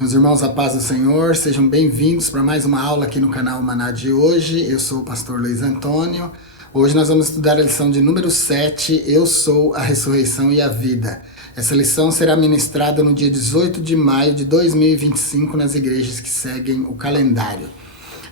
Meus irmãos, a paz do Senhor, sejam bem-vindos para mais uma aula aqui no canal Maná de hoje. Eu sou o pastor Luiz Antônio. Hoje nós vamos estudar a lição de número 7, Eu sou a ressurreição e a vida. Essa lição será ministrada no dia 18 de maio de 2025 nas igrejas que seguem o calendário.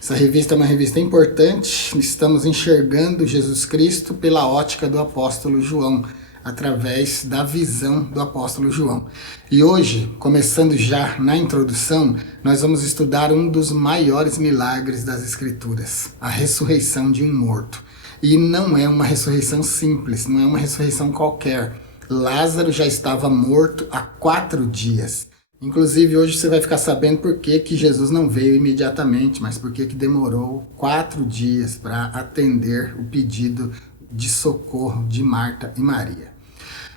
Essa revista é uma revista importante, estamos enxergando Jesus Cristo pela ótica do apóstolo João, através da visão do apóstolo João. E hoje, começando já na introdução, nós vamos estudar um dos maiores milagres das Escrituras, a ressurreição de um morto. E não é uma ressurreição simples, não é uma ressurreição qualquer. Lázaro já estava morto há 4 dias. Inclusive, hoje você vai ficar sabendo por que Jesus não veio imediatamente, mas por que demorou 4 dias para atender o pedido de socorro de Marta e Maria.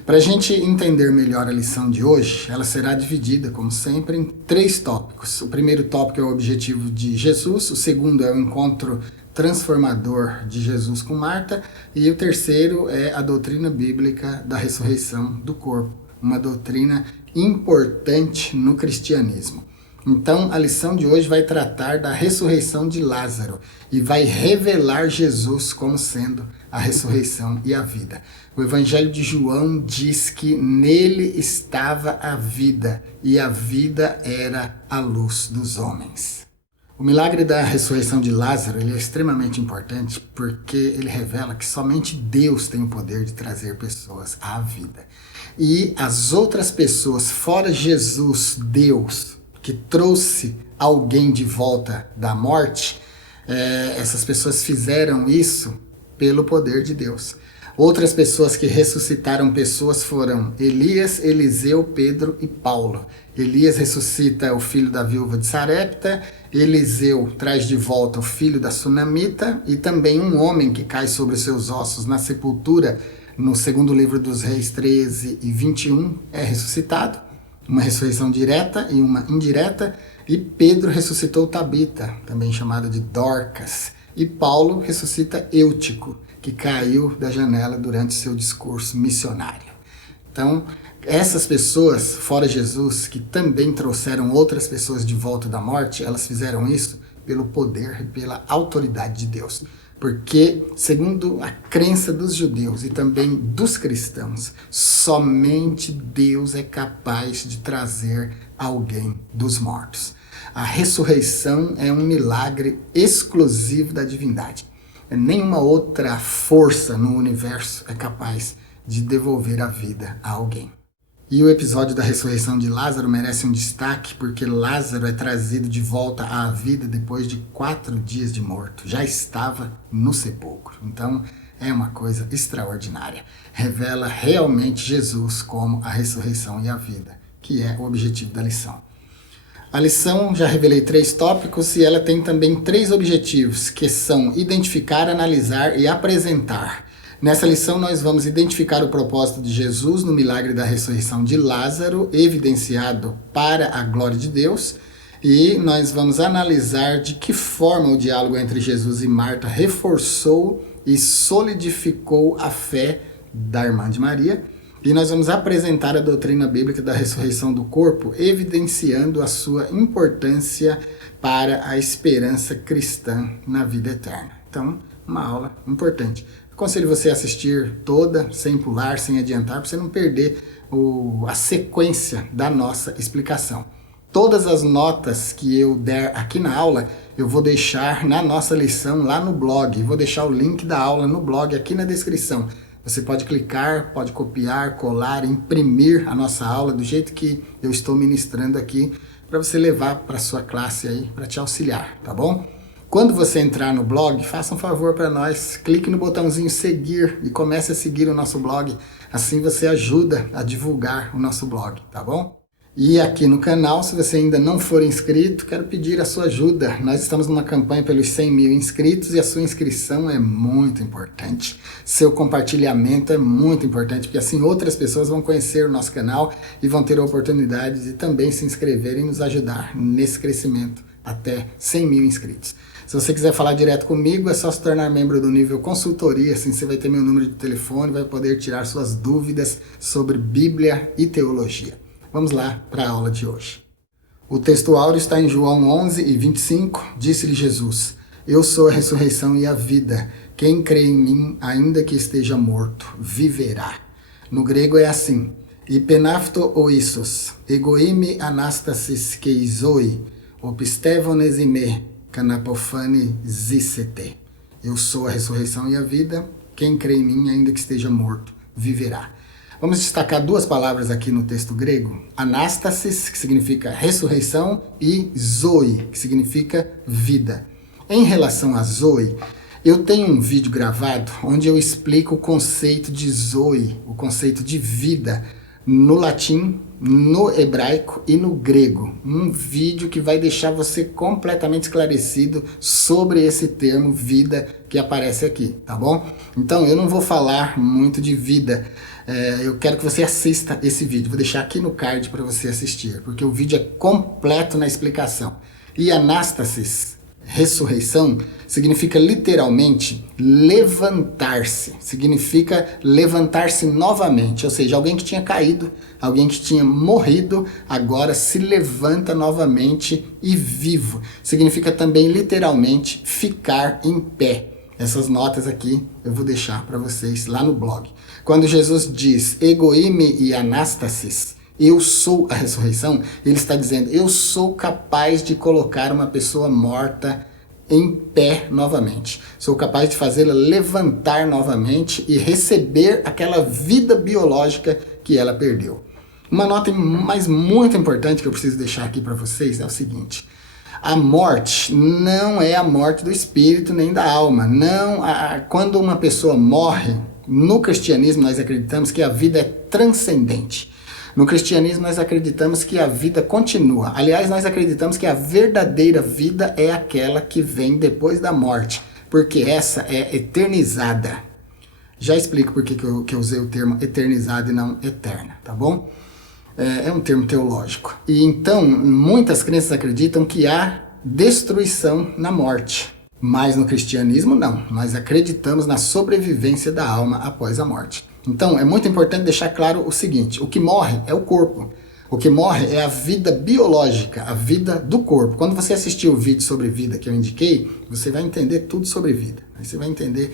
Para a gente entender melhor a lição de hoje, ela será dividida, como sempre, em 3 tópicos. O primeiro tópico é o objetivo de Jesus, o segundo é o encontro transformador de Jesus com Marta, e o terceiro é a doutrina bíblica da ressurreição do corpo, uma doutrina importante no cristianismo. Então, a lição de hoje vai tratar da ressurreição de Lázaro e vai revelar Jesus como sendo a ressurreição e a vida. O Evangelho de João diz que nele estava a vida e a vida era a luz dos homens. O milagre da ressurreição de Lázaro ele é extremamente importante porque ele revela que somente Deus tem o poder de trazer pessoas à vida. E as outras pessoas, fora Jesus, Deus, que trouxe alguém de volta da morte, essas pessoas fizeram isso pelo poder de Deus. Outras pessoas que ressuscitaram pessoas foram Elias, Eliseu, Pedro e Paulo. Elias ressuscita o filho da viúva de Sarepta, Eliseu traz de volta o filho da sunamita e também um homem que cai sobre os seus ossos na sepultura, no segundo livro dos Reis 13 e 21, é ressuscitado. Uma ressurreição direta e uma indireta, e Pedro ressuscitou Tabita, também chamada de Dorcas, e Paulo ressuscita Eutico, que caiu da janela durante seu discurso missionário. Então, essas pessoas, fora Jesus, que também trouxeram outras pessoas de volta da morte, elas fizeram isso pelo poder e pela autoridade de Deus. Porque, segundo a crença dos judeus e também dos cristãos, somente Deus é capaz de trazer alguém dos mortos. A ressurreição é um milagre exclusivo da divindade. Nenhuma outra força no universo é capaz de devolver a vida a alguém. E o episódio da ressurreição de Lázaro merece um destaque porque Lázaro é trazido de volta à vida depois de 4 dias de morto. Já estava no sepulcro. Então é uma coisa extraordinária. Revela realmente Jesus como a ressurreição e a vida, que é o objetivo da lição. A lição, já revelei 3 tópicos e ela tem também 3 objetivos, que são identificar, analisar e apresentar. Nessa lição nós vamos identificar o propósito de Jesus no milagre da ressurreição de Lázaro, evidenciado para a glória de Deus, e nós vamos analisar de que forma o diálogo entre Jesus e Marta reforçou e solidificou a fé da irmã de Maria, e nós vamos apresentar a doutrina bíblica da ressurreição do corpo, evidenciando a sua importância para a esperança cristã na vida eterna. Então, uma aula importante. Aconselho você a assistir toda, sem pular, sem adiantar, para você não perder a sequência da nossa explicação. Todas as notas que eu der aqui na aula, eu vou deixar na nossa lição lá no blog. Vou deixar o link da aula no blog aqui na descrição. Você pode clicar, pode copiar, colar, imprimir a nossa aula do jeito que eu estou ministrando aqui, para você levar para a sua classe aí, para te auxiliar, tá bom? Quando você entrar no blog, faça um favor para nós, clique no botãozinho seguir e comece a seguir o nosso blog. Assim você ajuda a divulgar o nosso blog, tá bom? E aqui no canal, se você ainda não for inscrito, quero pedir a sua ajuda. Nós estamos numa campanha pelos 100 mil inscritos e a sua inscrição é muito importante. Seu compartilhamento é muito importante, porque assim outras pessoas vão conhecer o nosso canal e vão ter a oportunidade de também se inscrever e nos ajudar nesse crescimento até 100 mil inscritos. Se você quiser falar direto comigo, é só se tornar membro do nível consultoria, assim você vai ter meu número de telefone, vai poder tirar suas dúvidas sobre Bíblia e teologia. Vamos lá para a aula de hoje. O texto áureo está em João 11:25. Disse-lhe Jesus: Eu sou a ressurreição e a vida. Quem crê em mim, ainda que esteja morto, viverá. No grego é assim: Ipenafto oissos, egoime anastasis keizoi, opistevones ime, canapofane zissete. Eu sou a ressurreição e a vida. Quem crê em mim, ainda que esteja morto, viverá. Vamos destacar duas palavras aqui no texto grego. Anastasis, que significa ressurreição, e zoe, que significa vida. Em relação a zoe, eu tenho um vídeo gravado onde eu explico o conceito de zoe, o conceito de vida, no latim, no hebraico e no grego. Um vídeo que vai deixar você completamente esclarecido sobre esse termo vida que aparece aqui, tá bom? Então eu não vou falar muito de vida, eu quero que você assista esse vídeo, vou deixar aqui no card para você assistir, porque o vídeo é completo na explicação. E anástasis, ressurreição, significa literalmente levantar-se, significa levantar-se novamente, ou seja, alguém que tinha caído, alguém que tinha morrido, agora se levanta novamente e vivo. Significa também literalmente ficar em pé. Essas notas aqui eu vou deixar para vocês lá no blog. Quando Jesus diz egoime e anastasis, eu sou a ressurreição, ele está dizendo, eu sou capaz de colocar uma pessoa morta em pé novamente. Sou capaz de fazê-la levantar novamente e receber aquela vida biológica que ela perdeu. Uma nota mais muito importante que eu preciso deixar aqui para vocês é o seguinte: a morte não é a morte do espírito nem da alma. Não, quando uma pessoa morre, no cristianismo nós acreditamos que a vida é transcendente. No cristianismo nós acreditamos que a vida continua. Aliás, nós acreditamos que a verdadeira vida é aquela que vem depois da morte, porque essa é eternizada. Já explico por que eu usei o termo eternizada e não eterna, tá bom? É um termo teológico. E então, muitas crenças acreditam que há destruição na morte. Mas no cristianismo não. Nós acreditamos na sobrevivência da alma após a morte. Então, é muito importante deixar claro o seguinte: o que morre é o corpo. O que morre é a vida biológica, a vida do corpo. Quando você assistir o vídeo sobre vida que eu indiquei, você vai entender tudo sobre vida. Aí você vai entender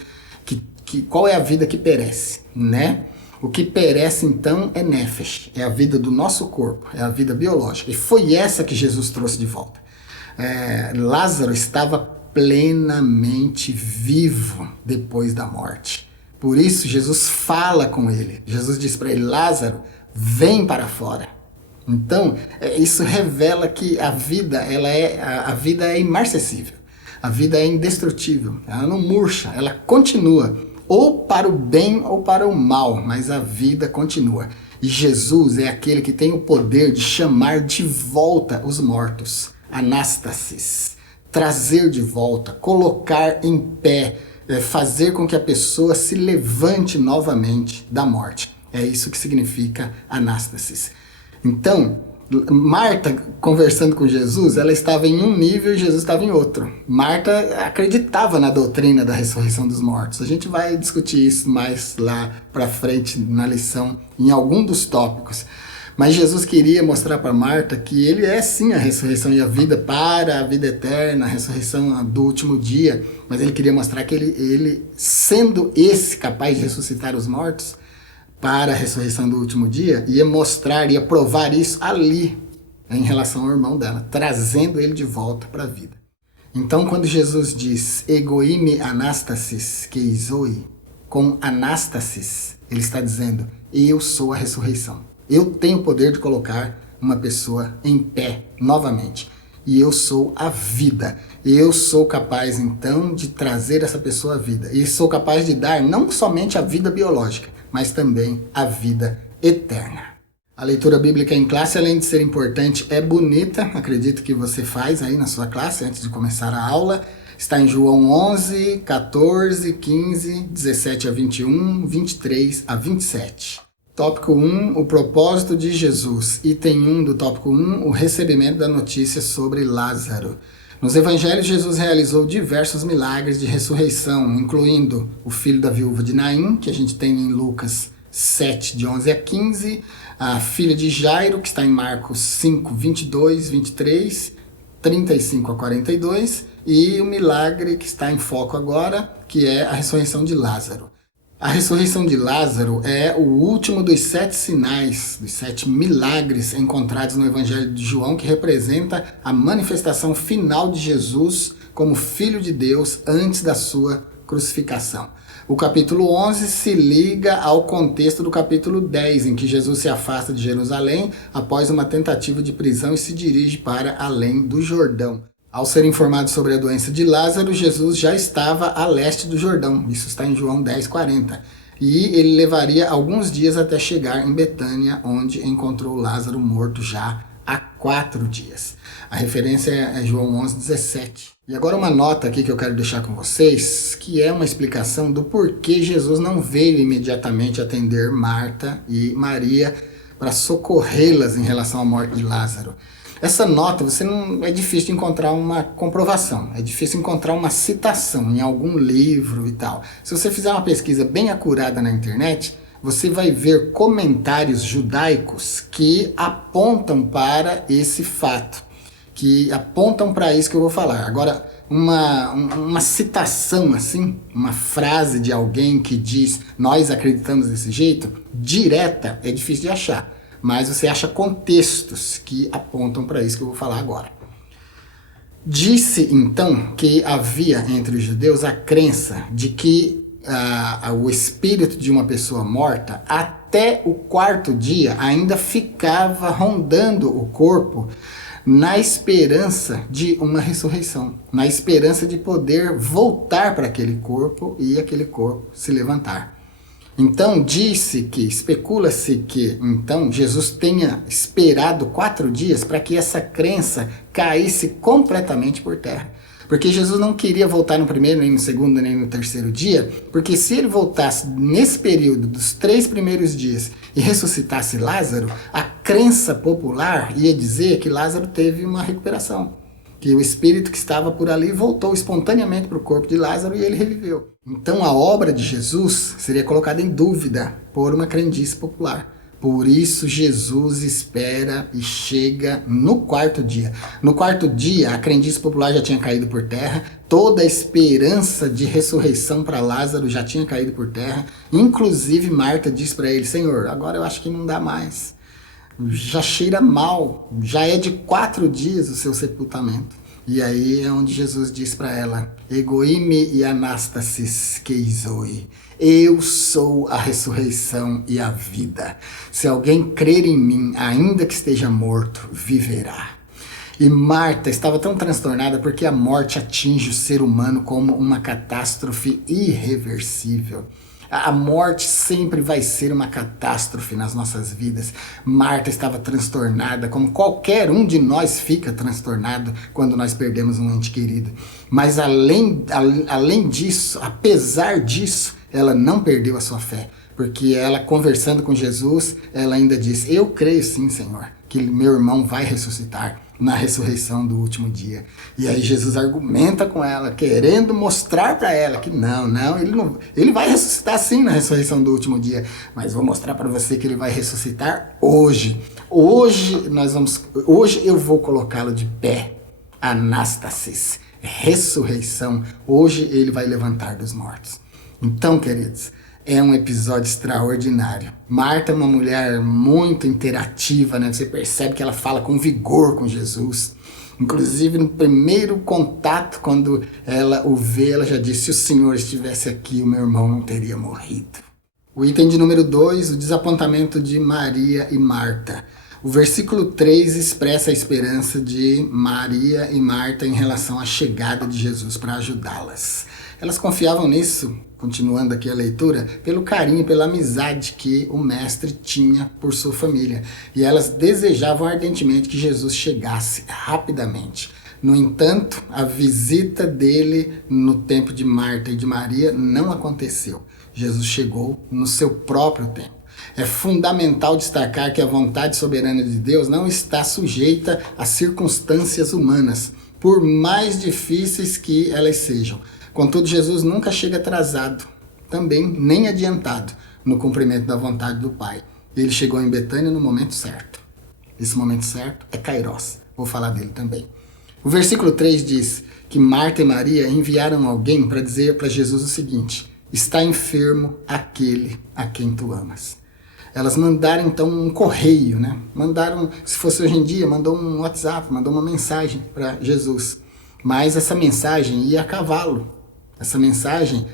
qual é a vida que perece, né? O que perece, então, é nefesh, é a vida do nosso corpo, é a vida biológica. E foi essa que Jesus trouxe de volta. Lázaro estava plenamente vivo depois da morte. Por isso, Jesus fala com ele. Jesus diz para ele: Lázaro, vem para fora. Então, isso revela que a vida, a vida é imarcessível. A vida é indestrutível. Ela não murcha, ela continua. Ou para o bem ou para o mal, mas a vida continua. E Jesus é aquele que tem o poder de chamar de volta os mortos. Anastasis. Trazer de volta, colocar em pé, fazer com que a pessoa se levante novamente da morte. É isso que significa anástasis. Então, Marta, conversando com Jesus, ela estava em um nível e Jesus estava em outro. Marta acreditava na doutrina da ressurreição dos mortos. A gente vai discutir isso mais lá para frente na lição, em algum dos tópicos. Mas Jesus queria mostrar para Marta que ele é sim a ressurreição e a vida para a vida eterna, a ressurreição do último dia. Mas ele queria mostrar que ele sendo esse capaz de ressuscitar os mortos para a ressurreição do último dia, ia mostrar, ia provar isso ali, em relação ao irmão dela, trazendo ele de volta para a vida. Então, quando Jesus diz egoime anastasis keizoi, com anastasis, ele está dizendo: eu sou a ressurreição. Eu tenho o poder de colocar uma pessoa em pé novamente. E eu sou a vida. Eu sou capaz, então, de trazer essa pessoa à vida. E sou capaz de dar não somente a vida biológica, mas também a vida eterna. A leitura bíblica em classe, além de ser importante, é bonita. Acredito que você faz aí na sua classe antes de começar a aula. Está em João 11, 14, 15, 17 a 21, 23 a 27. Tópico 1, o propósito de Jesus. Item 1 do tópico 1, o recebimento da notícia sobre Lázaro. Nos evangelhos, Jesus realizou diversos milagres de ressurreição, incluindo o filho da viúva de Naim, que a gente tem em Lucas 7, de 11 a 15, A filha de Jairo, que está em Marcos 5, 22, 23, 35 a 42, e o milagre que está em foco agora, que é a ressurreição de Lázaro. A ressurreição de Lázaro é o último dos 7 sinais, dos 7 milagres encontrados no Evangelho de João, que representa a manifestação final de Jesus como Filho de Deus antes da sua crucificação. O capítulo 11 se liga ao contexto do capítulo 10, em que Jesus se afasta de Jerusalém após uma tentativa de prisão e se dirige para além do Jordão. Ao ser informado sobre a doença de Lázaro, Jesus já estava a leste do Jordão. Isso está em João 10:40. E ele levaria alguns dias até chegar em Betânia, onde encontrou Lázaro morto já há 4 dias. A referência é João 11:17. E agora uma nota aqui que eu quero deixar com vocês, que é uma explicação do porquê Jesus não veio imediatamente atender Marta e Maria para socorrê-las em relação à morte de Lázaro. Essa nota, é difícil de encontrar uma comprovação, é difícil encontrar uma citação em algum livro e tal. Se você fizer uma pesquisa bem acurada na internet, você vai ver comentários judaicos que apontam para esse fato, que apontam para isso que eu vou falar. Agora, uma citação assim, uma frase de alguém que diz nós acreditamos desse jeito, direta, é difícil de achar. Mas você acha contextos que apontam para isso que eu vou falar agora. Disse então que havia entre os judeus a crença de que o espírito de uma pessoa morta até o 4º dia ainda ficava rondando o corpo na esperança de uma ressurreição, na esperança de poder voltar para aquele corpo e aquele corpo se levantar. Então especula-se que então Jesus tenha esperado 4 dias para que essa crença caísse completamente por terra. Porque Jesus não queria voltar no 1º, nem no 2º, nem no 3º dia, porque se ele voltasse nesse período dos 3 primeiros dias e ressuscitasse Lázaro, a crença popular ia dizer que Lázaro teve uma recuperação, que o espírito que estava por ali voltou espontaneamente para o corpo de Lázaro e ele reviveu. Então a obra de Jesus seria colocada em dúvida por uma crendice popular. Por isso Jesus espera e chega no 4º dia. No 4º dia, a crendice popular já tinha caído por terra, toda a esperança de ressurreição para Lázaro já tinha caído por terra. Inclusive Marta diz para ele: Senhor, agora eu acho que não dá mais. Já cheira mal, já é de 4 dias o seu sepultamento. E aí é onde Jesus diz para ela: Egoime e anastasis keizoi. Eu sou a ressurreição e a vida. Se alguém crer em mim, ainda que esteja morto, viverá. E Marta estava tão transtornada porque a morte atinge o ser humano como uma catástrofe irreversível. A morte sempre vai ser uma catástrofe nas nossas vidas. Marta estava transtornada, como qualquer um de nós fica transtornado quando nós perdemos um ente querido. Mas além disso, apesar disso, ela não perdeu a sua fé. Porque ela, conversando com Jesus, ela ainda disse: eu creio sim, Senhor, que meu irmão vai ressuscitar na ressurreição do último dia. E aí Jesus argumenta com ela, querendo mostrar para ela que ele vai ressuscitar sim na ressurreição do último dia, mas vou mostrar para você que ele vai ressuscitar hoje. Hoje eu vou colocá-lo de pé. Anastasis, ressurreição. Hoje ele vai levantar dos mortos. Então, queridos, é um episódio extraordinário. Marta é uma mulher muito interativa, né? Você percebe que ela fala com vigor com Jesus. Inclusive, no primeiro contato, quando ela o vê, ela já disse: se o Senhor estivesse aqui, o meu irmão não teria morrido. O item de número 2, o desapontamento de Maria e Marta. O versículo 3 expressa a esperança de Maria e Marta em relação à chegada de Jesus para ajudá-las. Elas confiavam nisso, continuando aqui a leitura, pelo carinho, pela amizade que o mestre tinha por sua família. E elas desejavam ardentemente que Jesus chegasse rapidamente. No entanto, a visita dele no tempo de Marta e de Maria não aconteceu. Jesus chegou no seu próprio tempo. É fundamental destacar que a vontade soberana de Deus não está sujeita a circunstâncias humanas, por mais difíceis que elas sejam. Contudo, Jesus nunca chega atrasado, também nem adiantado, no cumprimento da vontade do Pai. Ele chegou em Betânia no momento certo. Esse momento certo é Kairos. Vou falar dele também. O versículo 3 diz que Marta e Maria enviaram alguém para dizer para Jesus o seguinte: está enfermo aquele a quem tu amas. Elas mandaram então um correio, né? Mandaram, se fosse hoje em dia, mandou um WhatsApp, mandou uma mensagem para Jesus. Mas essa mensagem ia a cavalo. Essa mensagem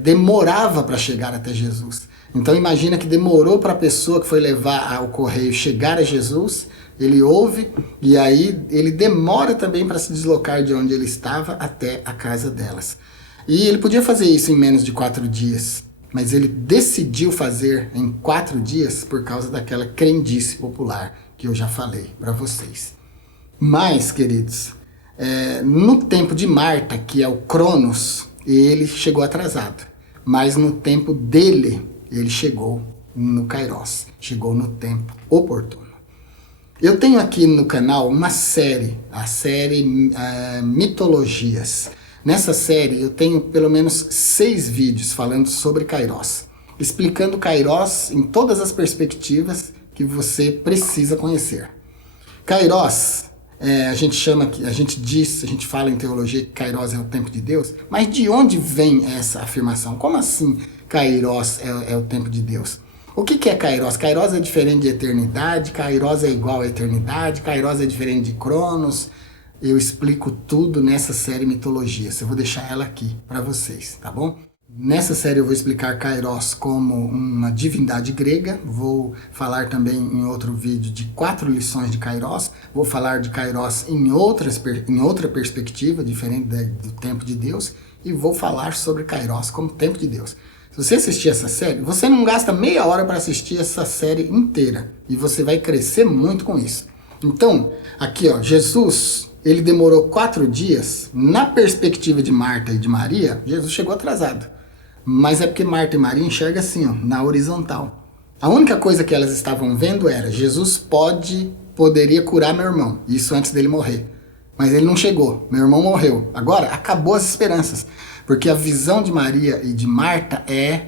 demorava para chegar até Jesus. Então imagina que demorou para a pessoa que foi levar o correio chegar a Jesus, ele ouve e aí ele demora também para se deslocar de onde ele estava até a casa delas. E ele podia fazer isso em menos de 4 dias, mas ele decidiu fazer em 4 dias por causa daquela crendice popular que eu já falei para vocês. Mas, queridos, no tempo de Marta, que é o Cronos, ele chegou atrasado. Mas no tempo dele, ele chegou no Kairos, chegou no tempo oportuno. Eu tenho aqui no canal uma série, a série Mitologias. Nessa série eu tenho pelo menos 6 vídeos falando sobre Kairos, explicando Kairos em todas as perspectivas que você precisa conhecer. Kairos, a gente fala em teologia que Kairos é o tempo de Deus, mas de onde vem essa afirmação? Como assim Kairos é o tempo de Deus? O que é Kairos? Kairos é diferente de eternidade, Kairos é igual à eternidade, Kairos é diferente de Cronos. Eu explico tudo nessa série Mitologias. Eu vou deixar ela aqui para vocês, tá bom? Nessa série eu vou explicar Kairos como uma divindade grega. Vou falar também em outro vídeo de 4 lições de Kairos. Vou falar de Kairos em outra perspectiva, diferente do tempo de Deus. E vou falar sobre Kairos como tempo de Deus. Se você assistir essa série, você não gasta meia hora para assistir essa série inteira. E você vai crescer muito com isso. Então, aqui ó, Jesus... ele demorou 4 dias. Na perspectiva de Marta e de Maria, Jesus chegou atrasado. Mas é porque Marta e Maria enxergam assim, ó, na horizontal. A única coisa que elas estavam vendo era: Jesus poderia curar meu irmão. Isso antes dele morrer. Mas ele não chegou. Meu irmão morreu. Agora, acabou as esperanças. Porque a visão de Maria e de Marta é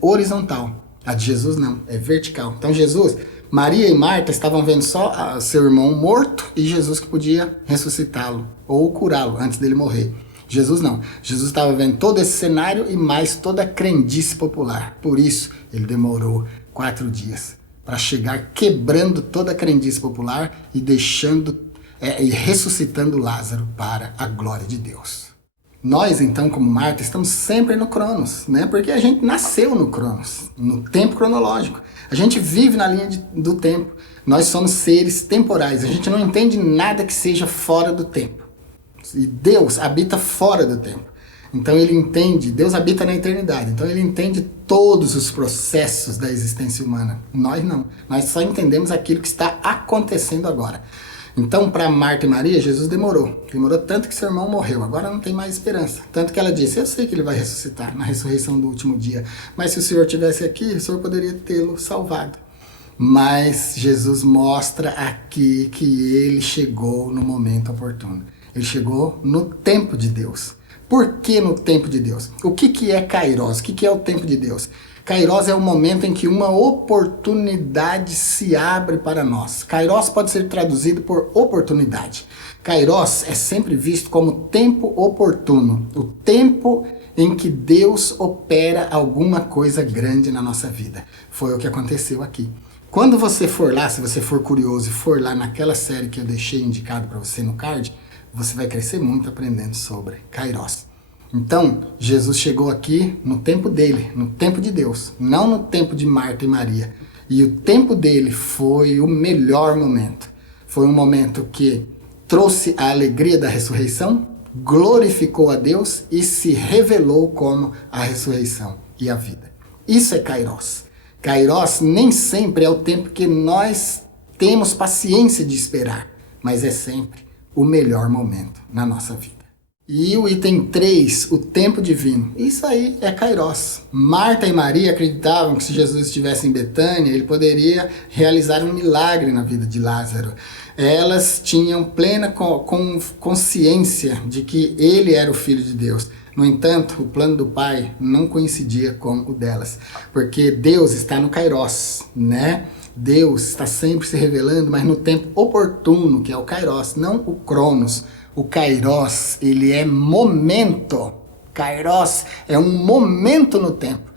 horizontal. A de Jesus não, é vertical. Então Jesus... Maria e Marta estavam vendo só seu irmão morto e Jesus que podia ressuscitá-lo ou curá-lo antes dele morrer. Jesus não. Jesus estava vendo todo esse cenário e mais toda a crendice popular. Por isso, ele demorou 4 dias para chegar quebrando toda a crendice popular e e ressuscitando Lázaro para a glória de Deus. Nós, então, como Marta, estamos sempre no Cronos, né? Porque a gente nasceu no Cronos, no tempo cronológico. A gente vive na linha do tempo. Nós somos seres temporais. A gente não entende nada que seja fora do tempo. E Deus habita fora do tempo. Então ele entende, Deus habita na eternidade. Então ele entende todos os processos da existência humana. Nós não. Nós só entendemos aquilo que está acontecendo agora. Então, para Marta e Maria, Jesus demorou. Demorou tanto que seu irmão morreu. Agora não tem mais esperança. Tanto que ela disse: eu sei que ele vai ressuscitar na ressurreição do último dia. Mas se o Senhor estivesse aqui, o Senhor poderia tê-lo salvado. Mas Jesus mostra aqui que ele chegou no momento oportuno. Ele chegou no tempo de Deus. Por que no tempo de Deus? O que é Kairos? O que é o tempo de Deus? Kairos é o momento em que uma oportunidade se abre para nós. Kairos pode ser traduzido por oportunidade. Kairos é sempre visto como tempo oportuno. O tempo em que Deus opera alguma coisa grande na nossa vida. Foi o que aconteceu aqui. Quando você for lá, se você for curioso e for lá naquela série que eu deixei indicado para você no card, você vai crescer muito aprendendo sobre Kairos. Então, Jesus chegou aqui no tempo dele, no tempo de Deus, não no tempo de Marta e Maria. E o tempo dele foi o melhor momento. Foi um momento que trouxe a alegria da ressurreição, glorificou a Deus e se revelou como a ressurreição e a vida. Isso é Kairos. Kairos nem sempre é o tempo que nós temos paciência de esperar, mas é sempre o melhor momento na nossa vida. E o item 3, o tempo divino. Isso aí é Kairos. Marta e Maria acreditavam que se Jesus estivesse em Betânia, ele poderia realizar um milagre na vida de Lázaro. Elas tinham plena consciência de que ele era o Filho de Deus. No entanto, o plano do Pai não coincidia com o delas, porque Deus está no Kairos, né? Deus está sempre se revelando, mas no tempo oportuno, que é o Kairos, não o Cronos. O Kairos, ele é momento. Kairos é um momento no tempo.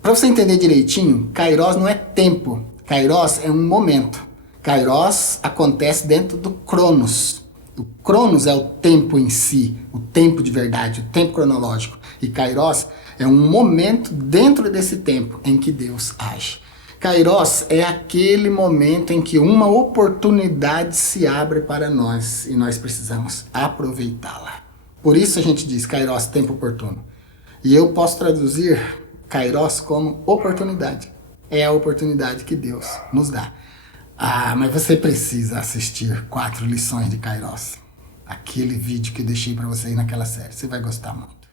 Para você entender direitinho, Kairos não é tempo. Kairos é um momento. Kairos acontece dentro do Cronos. O Cronos é o tempo em si, o tempo de verdade, o tempo cronológico. E Kairos é um momento dentro desse tempo em que Deus age. Kairos é aquele momento em que uma oportunidade se abre para nós e nós precisamos aproveitá-la. Por isso a gente diz Kairos, tempo oportuno. E eu posso traduzir Kairos como oportunidade. É a oportunidade que Deus nos dá. Ah, mas você precisa assistir 4 lições de Kairos. Aquele vídeo que eu deixei para você aí naquela série. Você vai gostar muito.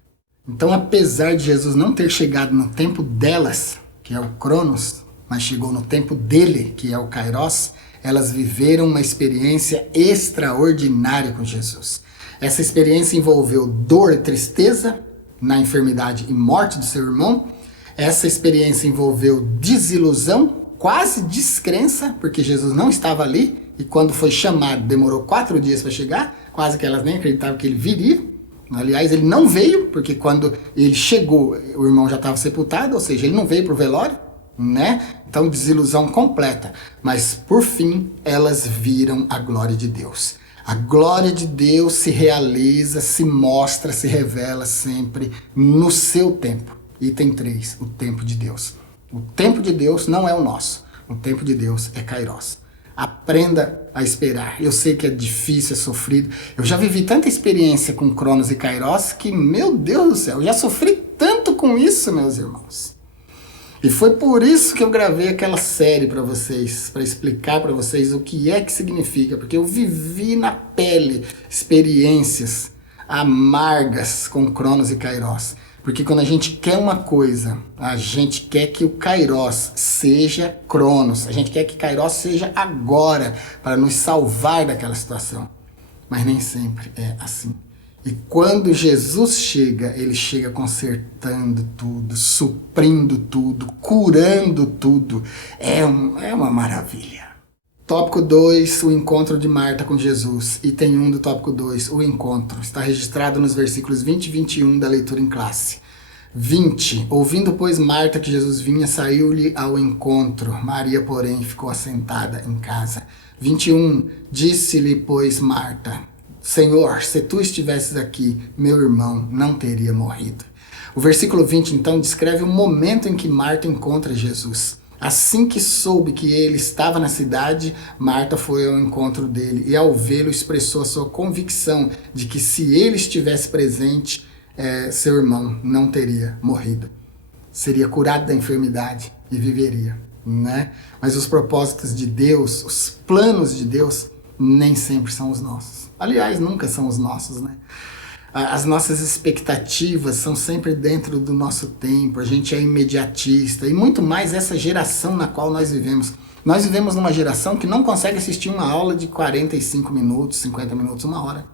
Então, apesar de Jesus não ter chegado no tempo delas, que é o Cronos, mas chegou no tempo dele, que é o Kairos, elas viveram uma experiência extraordinária com Jesus. Essa experiência envolveu dor e tristeza na enfermidade e morte do seu irmão. Essa experiência envolveu desilusão, quase descrença, porque Jesus não estava ali, e quando foi chamado, demorou 4 dias para chegar, quase que elas nem acreditavam que ele viria. Aliás, ele não veio, porque quando ele chegou, o irmão já estava sepultado, ou seja, ele não veio para o velório, né? Então, desilusão completa. Mas, por fim, elas viram a glória de Deus. A glória de Deus se realiza, se mostra, se revela sempre no seu tempo. Item 3, o tempo de Deus. O tempo de Deus não é o nosso. O tempo de Deus é Kairos. Aprenda a esperar. Eu sei que é difícil, é sofrido. Eu já vivi tanta experiência com Cronos e Kairos que, meu Deus do céu, eu já sofri tanto com isso, meus irmãos. E foi por isso que eu gravei aquela série para vocês, para explicar para vocês o que é que significa, porque eu vivi na pele experiências amargas com Cronos e Kairos. Porque quando a gente quer uma coisa, a gente quer que o Kairos seja Cronos, a gente quer que Kairos seja agora, para nos salvar daquela situação. Mas nem sempre é assim. E quando Jesus chega, ele chega consertando tudo, suprindo tudo, curando tudo. É uma maravilha. Tópico 2, o encontro de Marta com Jesus. Item 1 do tópico 2, o encontro. Está registrado nos versículos 20 e 21 da leitura em classe. 20. Ouvindo, pois, Marta que Jesus vinha, saiu-lhe ao encontro. Maria, porém, ficou assentada em casa. 21. Disse-lhe, pois, Marta: Senhor, se tu estivesses aqui, meu irmão não teria morrido. O versículo 20, então, descreve o momento em que Marta encontra Jesus. Assim que soube que ele estava na cidade, Marta foi ao encontro dele e, ao vê-lo, expressou a sua convicção de que se ele estivesse presente, seu irmão não teria morrido. Seria curado da enfermidade e viveria, né? Mas os propósitos de Deus, os planos de Deus, nem sempre são os nossos. Aliás, nunca são os nossos, né? As nossas expectativas são sempre dentro do nosso tempo, a gente é imediatista, e muito mais essa geração na qual nós vivemos. Nós vivemos numa geração que não consegue assistir uma aula de 45 minutos, 50 minutos, 1 hora,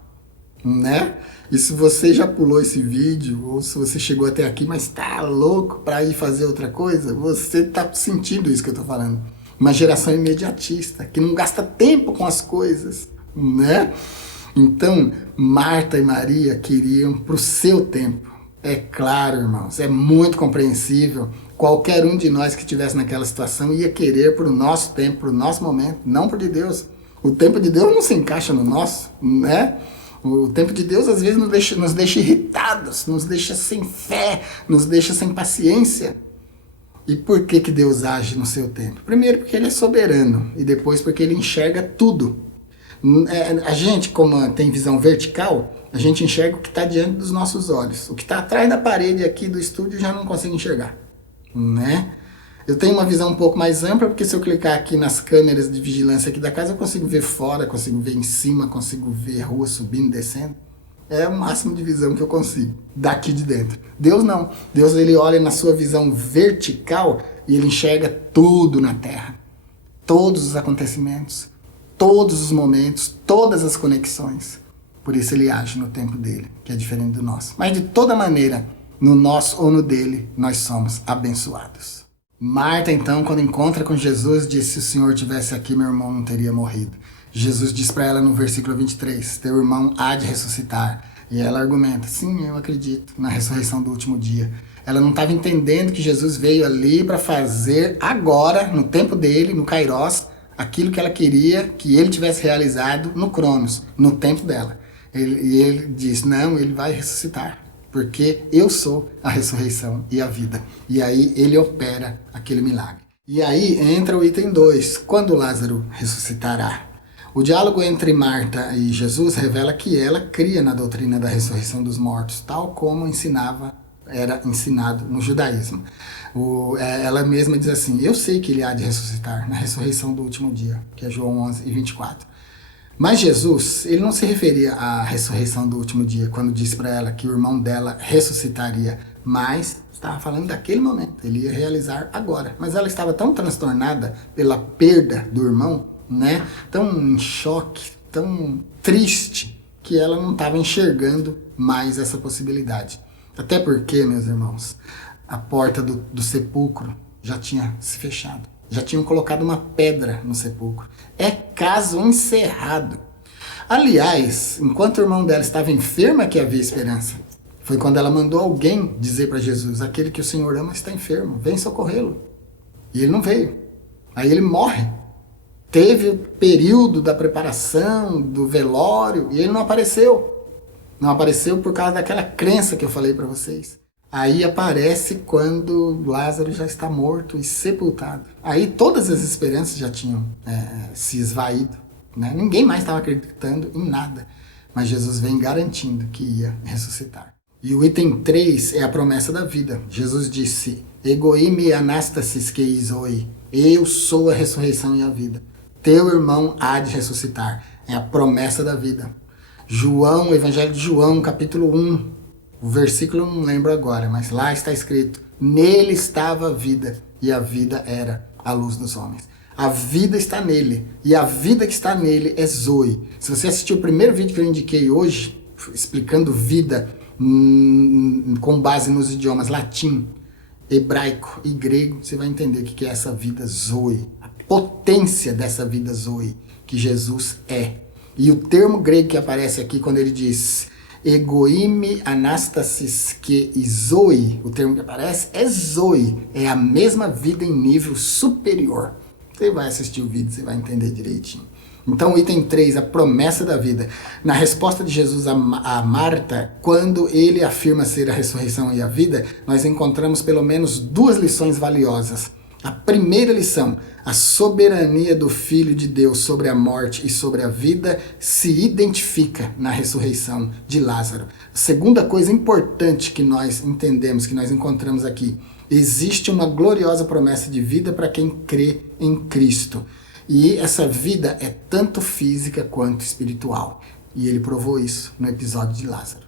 né? E se você já pulou esse vídeo, ou se você chegou até aqui, mas tá louco para ir fazer outra coisa, você tá sentindo isso que eu tô falando. Uma geração imediatista, que não gasta tempo com as coisas, né? Então, Marta e Maria queriam para o seu tempo. É claro, irmãos, é muito compreensível. Qualquer um de nós que estivesse naquela situação ia querer para o nosso tempo, para o nosso momento, não para o de Deus. O tempo de Deus não se encaixa no nosso, né? O tempo de Deus às vezes nos deixa irritados, nos deixa sem fé, nos deixa sem paciência. E por que Deus age no seu tempo? Primeiro, porque ele é soberano, e depois porque ele enxerga tudo. A gente, como tem visão vertical, a gente enxerga o que está diante dos nossos olhos. O que está atrás da parede aqui do estúdio já não consigo enxergar, né? Eu tenho uma visão um pouco mais ampla, porque se eu clicar aqui nas câmeras de vigilância aqui da casa, eu consigo ver fora, consigo ver em cima, consigo ver rua subindo, descendo. É o máximo de visão que eu consigo, daqui de dentro. Deus não. Deus, ele olha na sua visão vertical e ele enxerga tudo na terra. Todos os acontecimentos, todos os momentos, todas as conexões. Por isso ele age no tempo dele, que é diferente do nosso. Mas de toda maneira, no nosso ou no dele, nós somos abençoados. Marta, então, quando encontra com Jesus, diz: se o Senhor tivesse aqui, meu irmão não teria morrido. Jesus diz para ela no versículo 23, teu irmão há de ressuscitar. E ela argumenta: sim, eu acredito na ressurreição do último dia. Ela não estava entendendo que Jesus veio ali para fazer agora, no tempo dele, no Kairos, aquilo que ela queria que ele tivesse realizado no Cronos, no tempo dela. E ele diz: não, ele vai ressuscitar, porque eu sou a ressurreição e a vida. E aí ele opera aquele milagre. E aí entra o item 2, quando Lázaro ressuscitará. O diálogo entre Marta e Jesus revela que ela cria na doutrina da ressurreição dos mortos, tal como era ensinado no judaísmo. Ela mesma diz assim: eu sei que ele há de ressuscitar na ressurreição do último dia, que é João 11:24. Mas Jesus, ele não se referia à ressurreição do último dia, quando disse para ela que o irmão dela ressuscitaria, mas estava falando daquele momento, ele ia realizar agora. Mas ela estava tão transtornada pela perda do irmão, né? Tão em choque, tão triste, que ela não estava enxergando mais essa possibilidade. Até porque, meus irmãos, a porta do sepulcro já tinha se fechado. Já tinham colocado uma pedra no sepulcro. É caso encerrado. Aliás, enquanto o irmão dela estava enfermo é que havia esperança. Foi quando ela mandou alguém dizer para Jesus: aquele que o Senhor ama está enfermo, vem socorrê-lo. E ele não veio. Aí ele morre. Teve o período da preparação, do velório, e ele não apareceu. Não apareceu por causa daquela crença que eu falei para vocês. Aí aparece quando Lázaro já está morto e sepultado. Aí todas as esperanças já tinham se esvaído, né? Ninguém mais estava acreditando em nada. Mas Jesus vem garantindo que ia ressuscitar. E o item 3 é a promessa da vida. Jesus disse: Egoime anastasis que zoe. Eu sou a ressurreição e a vida. Teu irmão há de ressuscitar. É a promessa da vida. João, o Evangelho de João, capítulo 1, o versículo eu não lembro agora, mas lá está escrito: nele estava a vida, e a vida era a luz dos homens. A vida está nele, e a vida que está nele é Zoe. Se você assistiu o primeiro vídeo que eu indiquei hoje, explicando vida com base nos idiomas latim, hebraico e grego, você vai entender o que é essa vida Zoe, a potência dessa vida Zoe, que Jesus é. E o termo grego que aparece aqui quando ele diz egoime anastasis que zoe, o termo que aparece é Zoe, é a mesma vida em nível superior. Você vai assistir o vídeo, você vai entender direitinho. Então, o item 3, a promessa da vida. Na resposta de Jesus a Marta, quando ele afirma ser a ressurreição e a vida, nós encontramos pelo menos 2 lições valiosas. A primeira lição: a soberania do Filho de Deus sobre a morte e sobre a vida se identifica na ressurreição de Lázaro. A segunda coisa importante que nós entendemos, que nós encontramos aqui: existe uma gloriosa promessa de vida para quem crê em Cristo. E essa vida é tanto física quanto espiritual. E ele provou isso no episódio de Lázaro.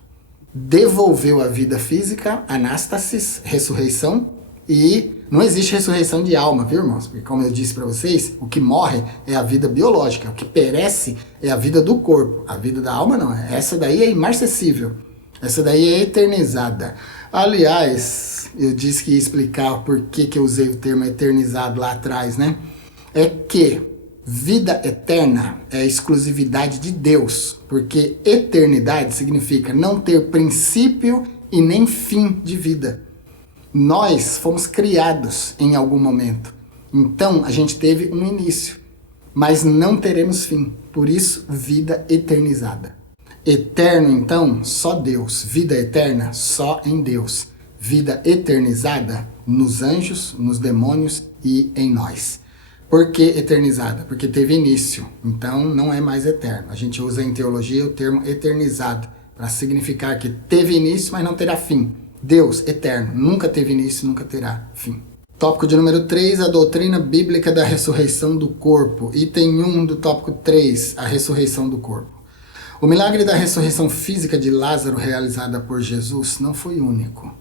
Devolveu a vida física, anastasis, ressurreição, e não existe ressurreição de alma, viu, irmãos? Porque, como eu disse para vocês, o que morre é a vida biológica, o que perece é a vida do corpo. A vida da alma não, essa daí é imarcessível, essa daí é eternizada. Aliás, eu disse que ia explicar por que eu usei o termo eternizado lá atrás, né? É que vida eterna é exclusividade de Deus, porque eternidade significa não ter princípio e nem fim de vida. Nós fomos criados em algum momento, então a gente teve um início, mas não teremos fim, por isso vida eternizada. Eterno então, só Deus. Vida eterna, só em Deus. Vida eternizada nos anjos, nos demônios e em nós. Por que eternizada? Porque teve início, então não é mais eterno. A gente usa em teologia o termo eternizado, para significar que teve início, mas não terá fim. Deus, eterno, nunca teve início, nunca terá fim. Tópico de número 3, a doutrina bíblica da ressurreição do corpo. Item 1 do tópico 3, a ressurreição do corpo. O milagre da ressurreição física de Lázaro realizada por Jesus não foi único.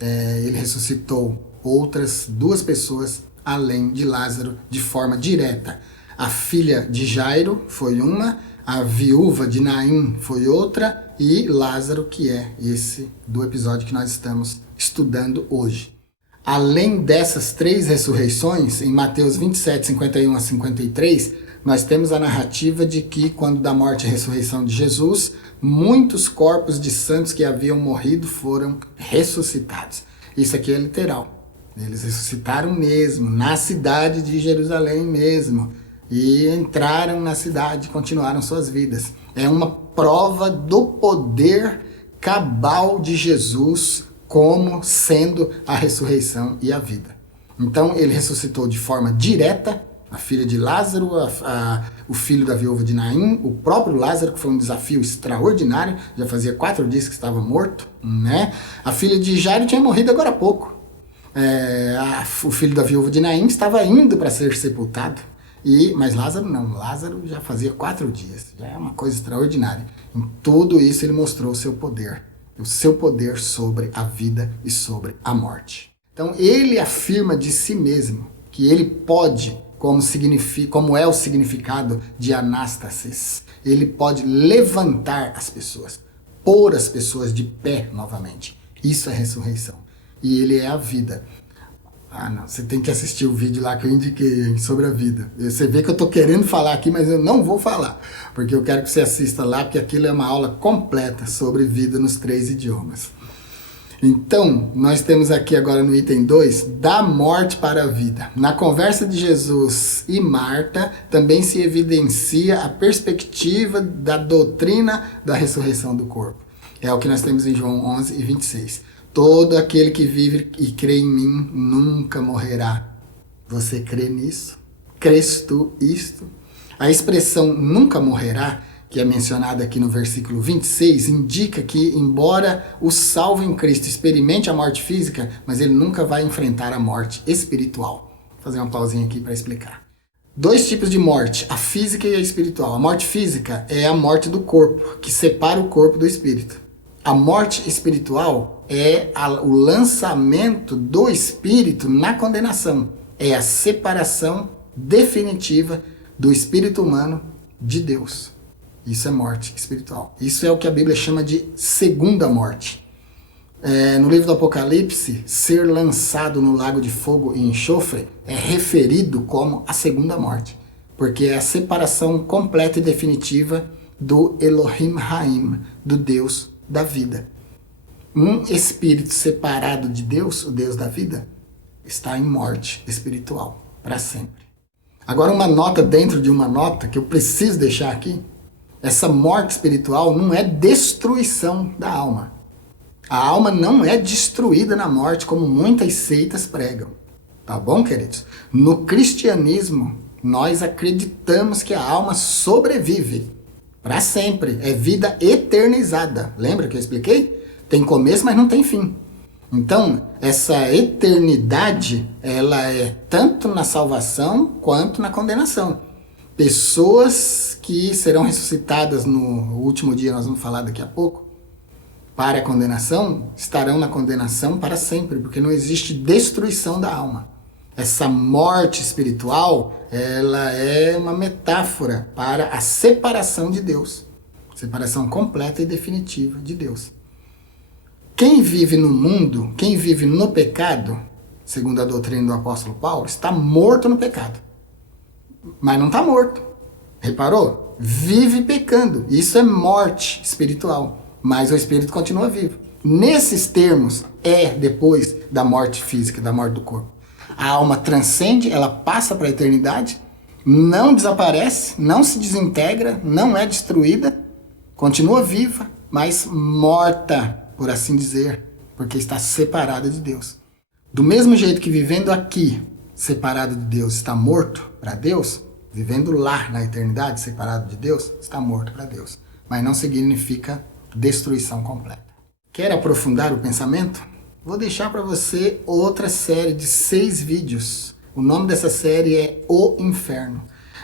Ele ressuscitou outras 2 pessoas além de Lázaro de forma direta. A filha de Jairo foi uma, A viúva de Naim foi outra, e Lázaro, que é esse do episódio que nós estamos estudando hoje. Além dessas 3 ressurreições, em Mateus 27, 51 a 53, nós temos a narrativa de que, quando da morte e ressurreição de Jesus, muitos corpos de santos que haviam morrido foram ressuscitados. Isso aqui é literal. Eles ressuscitaram mesmo, na cidade de Jerusalém mesmo. E entraram na cidade e continuaram suas vidas. É uma prova do poder cabal de Jesus como sendo a ressurreição e a vida. Então ele ressuscitou de forma direta a filha de Lázaro, o filho da viúva de Naim, o próprio Lázaro, que foi um desafio extraordinário, já fazia 4 dias que estava morto, né? A filha de Jairo tinha morrido agora há pouco. O filho da viúva de Naim estava indo para ser sepultado. Mas Lázaro não, Lázaro já fazia 4 dias, já é uma coisa extraordinária. Em tudo isso ele mostrou o seu poder sobre a vida e sobre a morte. Então ele afirma de si mesmo que ele pode, como é o significado de anástasis, ele pode levantar as pessoas, pôr as pessoas de pé novamente. Isso é ressurreição. E ele é a vida. Não, você tem que assistir o vídeo lá que eu indiquei sobre a vida. Você vê que eu estou querendo falar aqui, mas eu não vou falar, porque eu quero que você assista lá, porque aquilo é uma aula completa sobre vida nos 3 idiomas. Então, nós temos aqui agora no item 2, da morte para a vida. Na conversa de Jesus e Marta, também se evidencia a perspectiva da doutrina da ressurreição do corpo. É o que nós temos em João 11 e 26. Todo aquele que vive e crê em mim nunca morrerá. Você crê nisso? Crês tu isto? A expressão nunca morrerá, que é mencionada aqui no versículo 26, indica que, embora o salvo em Cristo experimente a morte física, mas ele nunca vai enfrentar a morte espiritual. Vou fazer uma pausinha aqui para explicar. 2 tipos de morte, a física e a espiritual. A morte física é a morte do corpo, que separa o corpo do espírito. A morte espiritual é o lançamento do espírito na condenação. É a separação definitiva do espírito humano de Deus. Isso é morte espiritual. Isso é o que a Bíblia chama de segunda morte. No livro do Apocalipse, ser lançado no lago de fogo e enxofre é referido como a segunda morte, porque é a separação completa e definitiva do Elohim Haim, do Deus da vida. Um espírito separado de Deus, o Deus da vida, está em morte espiritual, para sempre. Agora, uma nota dentro de uma nota que eu preciso deixar aqui. Essa morte espiritual não é destruição da alma. A alma não é destruída na morte, como muitas seitas pregam. Tá bom, queridos? No cristianismo, nós acreditamos que a alma sobrevive para sempre. É vida eternizada. Lembra que eu expliquei? Tem começo, mas não tem fim. Então, essa eternidade, ela é tanto na salvação quanto na condenação. Pessoas que serão ressuscitadas no último dia, nós vamos falar daqui a pouco, para a condenação, estarão na condenação para sempre, porque não existe destruição da alma. Essa morte espiritual, ela é uma metáfora para a separação de Deus. Separação completa e definitiva de Deus. Quem vive no mundo, quem vive no pecado, segundo a doutrina do apóstolo Paulo, está morto no pecado. Mas não está morto. Reparou? Vive pecando. Isso é morte espiritual. Mas o espírito continua vivo. Nesses termos, depois da morte física, da morte do corpo. A alma transcende, ela passa para a eternidade, não desaparece, não se desintegra, não é destruída, continua viva, mas morta, por assim dizer, porque está separada de Deus. Do mesmo jeito que vivendo aqui, separado de Deus, está morto para Deus, vivendo lá na eternidade, separado de Deus, está morto para Deus. Mas não significa destruição completa. Quer aprofundar o pensamento? Vou deixar para você outra série de 6 vídeos. O nome dessa série é O Inferno.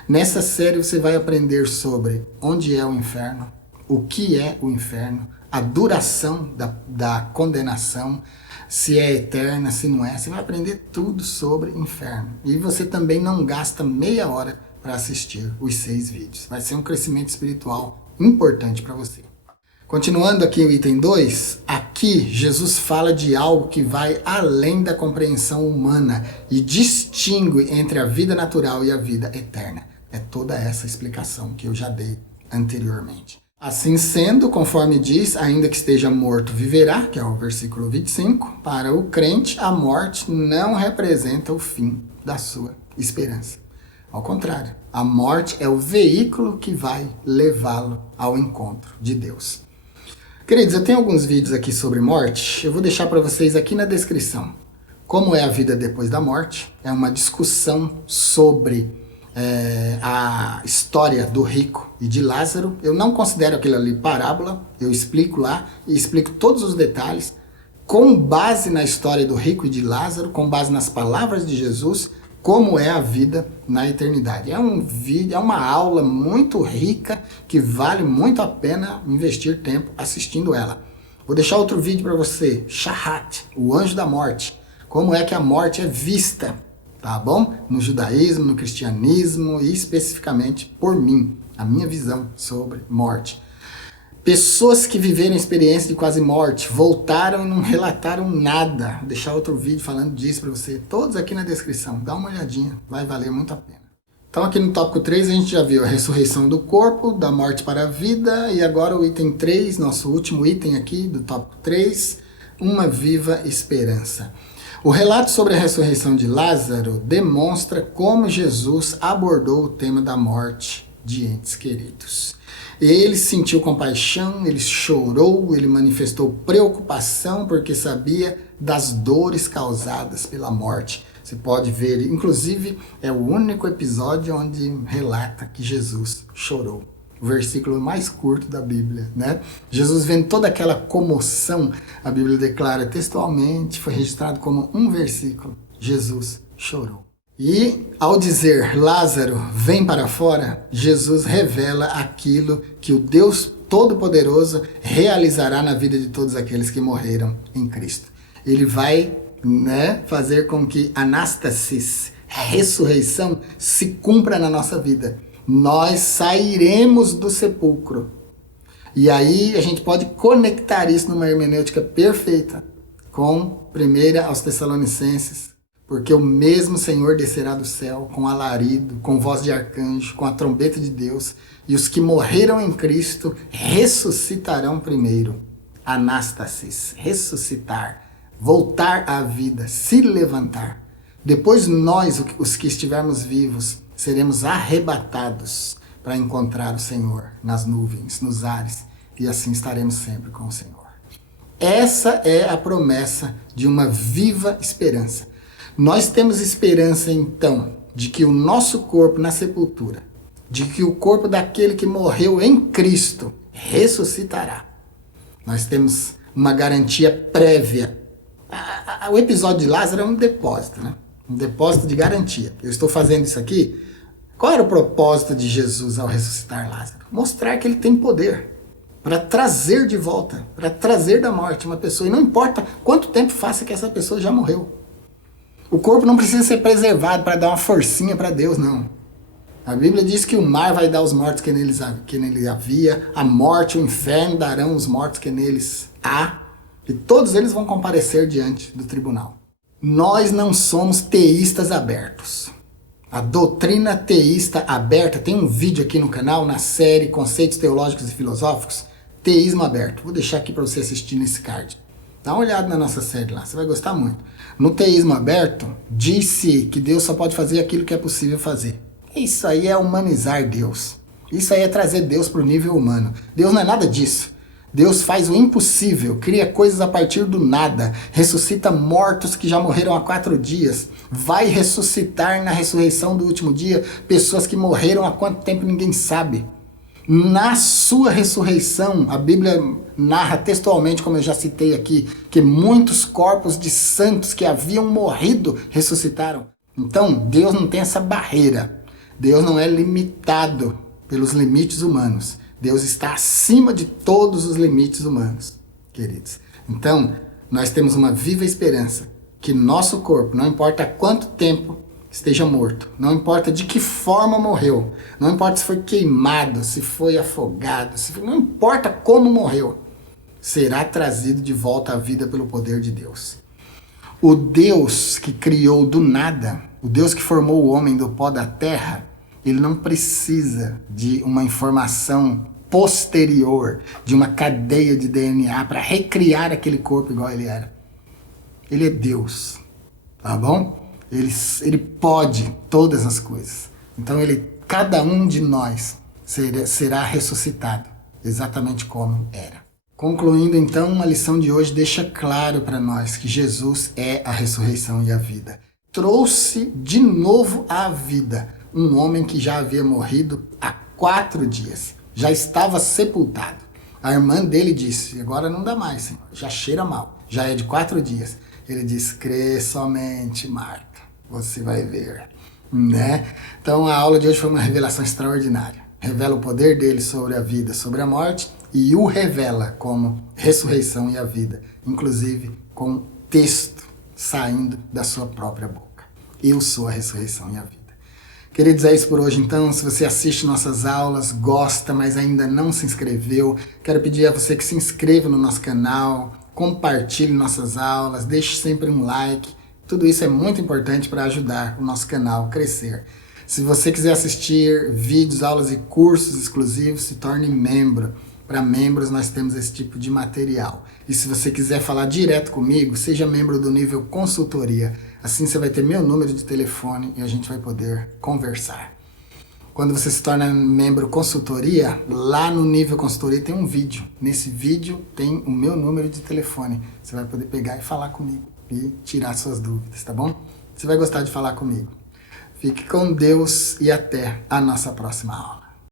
Nessa série você vai aprender sobre onde é o inferno, o que é o inferno, a duração da condenação, se é eterna, se não é. Você vai aprender tudo sobre inferno. E você também não gasta meia hora para assistir os 6 vídeos. Vai ser um crescimento espiritual importante para você. Continuando aqui o item 2, aqui Jesus fala de algo que vai além da compreensão humana e distingue entre a vida natural e a vida eterna. É toda essa explicação que eu já dei anteriormente. Assim sendo, conforme diz, ainda que esteja morto, viverá, que é o versículo 25, para o crente, a morte não representa o fim da sua esperança. Ao contrário, a morte é o veículo que vai levá-lo ao encontro de Deus. Queridos, eu tenho alguns vídeos aqui sobre morte, eu vou deixar para vocês aqui na descrição. Como é a vida depois da morte? É uma discussão sobre a história do rico e de Lázaro. Eu não considero aquilo ali parábola, eu explico lá e explico todos os detalhes, com base na história do rico e de Lázaro, com base nas palavras de Jesus, como é a vida na eternidade. É um vídeo, é uma aula muito rica que vale muito a pena investir tempo assistindo ela. Vou deixar outro vídeo para você, Shahat, o anjo da morte, como é que a morte é vista, tá bom? No judaísmo, no cristianismo e especificamente por mim, a minha visão sobre morte. Pessoas que viveram experiência de quase morte, voltaram e não relataram nada. Vou deixar outro vídeo falando disso para você, todos aqui na descrição. Dá uma olhadinha, vai valer muito a pena. Então aqui no tópico 3 a gente já viu a ressurreição do corpo, da morte para a vida. E agora o item 3, nosso último item aqui do tópico 3, uma viva esperança. O relato sobre a ressurreição de Lázaro demonstra como Jesus abordou o tema da morte de entes queridos. Ele sentiu compaixão, ele chorou, ele manifestou preocupação porque sabia das dores causadas pela morte. Você pode ver, inclusive é o único episódio onde relata que Jesus chorou. O versículo mais curto da Bíblia, né? Jesus vendo toda aquela comoção, a Bíblia declara textualmente, foi registrado como um versículo, Jesus chorou. E ao dizer Lázaro, vem para fora, Jesus revela aquilo que o Deus Todo-Poderoso realizará na vida de todos aqueles que morreram em Cristo. Ele vai, fazer com que anastasis, ressurreição, se cumpra na nossa vida. Nós sairemos do sepulcro. E aí a gente pode conectar isso numa hermenêutica perfeita com 1 aos Tessalonicenses. Porque o mesmo Senhor descerá do céu com alarido, com voz de arcanjo, com a trombeta de Deus. E os que morreram em Cristo ressuscitarão primeiro. Anastasis, ressuscitar, voltar à vida, se levantar. Depois nós, os que estivermos vivos, seremos arrebatados para encontrar o Senhor nas nuvens, nos ares, e assim estaremos sempre com o Senhor. Essa é a promessa de uma viva esperança. Nós temos esperança, então, de que o nosso corpo na sepultura, de que o corpo daquele que morreu em Cristo ressuscitará. Nós temos uma garantia prévia. O episódio de Lázaro é um depósito, né? Um depósito de garantia. Eu estou fazendo isso aqui. Qual era o propósito de Jesus ao ressuscitar Lázaro? Mostrar que ele tem poder para trazer de volta, para trazer da morte uma pessoa. E não importa quanto tempo faça que essa pessoa já morreu. O corpo não precisa ser preservado para dar uma forcinha para Deus, não. A Bíblia diz que o mar vai dar os mortos que nele havia, a morte, o inferno darão os mortos que neles há, e todos eles vão comparecer diante do tribunal. Nós não somos teístas abertos. A doutrina teísta aberta, tem um vídeo aqui no canal, na série Conceitos Teológicos e Filosóficos, Teísmo Aberto. Vou deixar aqui para você assistir nesse card. Dá uma olhada na nossa série lá, você vai gostar muito. No teísmo aberto, disse que Deus só pode fazer aquilo que é possível fazer. Isso aí é humanizar Deus. Isso aí é trazer Deus para o nível humano. Deus não é nada disso. Deus faz o impossível, cria coisas a partir do nada, ressuscita mortos que já morreram há 4 dias, vai ressuscitar na ressurreição do último dia pessoas que morreram há quanto tempo ninguém sabe. Na sua ressurreição, a Bíblia narra textualmente, como eu já citei aqui, que muitos corpos de santos que haviam morrido ressuscitaram. Então, Deus não tem essa barreira. Deus não é limitado pelos limites humanos. Deus está acima de todos os limites humanos, queridos. Então, nós temos uma viva esperança que nosso corpo, não importa quanto tempo esteja morto. Não importa de que forma morreu. Não importa se foi queimado, se foi afogado, não importa como morreu. Será trazido de volta à vida pelo poder de Deus. O Deus que criou do nada, o Deus que formou o homem do pó da terra, ele não precisa de uma informação posterior, de uma cadeia de DNA para recriar aquele corpo igual ele era. Ele é Deus, tá bom? Ele pode todas as coisas. Então cada um de nós será ressuscitado, exatamente como era. Concluindo então, a lição de hoje deixa claro para nós que Jesus é a ressurreição e a vida. Trouxe de novo à vida um homem que já havia morrido há 4 dias. Já estava sepultado. A irmã dele disse, agora não dá mais, Senhor, já cheira mal, já é de 4 dias. Ele disse, crê somente, Marta, você vai ver. Né? Então a aula de hoje foi uma revelação extraordinária. Revela o poder dele sobre a vida, sobre a morte, e o revela como ressurreição e a vida, inclusive com texto saindo da sua própria boca. Eu sou a ressurreição e a vida. Queridos, é isso por hoje então. Se você assiste nossas aulas, gosta, mas ainda não se inscreveu, quero pedir a você que se inscreva no nosso canal, compartilhe nossas aulas, deixe sempre um like. Tudo isso é muito importante para ajudar o nosso canal a crescer. Se você quiser assistir vídeos, aulas e cursos exclusivos, se torne membro. Para membros nós temos esse tipo de material. E se você quiser falar direto comigo, seja membro do nível consultoria. Assim você vai ter meu número de telefone e a gente vai poder conversar. Quando você se torna membro consultoria, lá no nível consultoria tem um vídeo. Nesse vídeo tem o meu número de telefone. Você vai poder pegar e falar comigo e tirar suas dúvidas, tá bom? Você vai gostar de falar comigo. Fique com Deus e até a nossa próxima aula.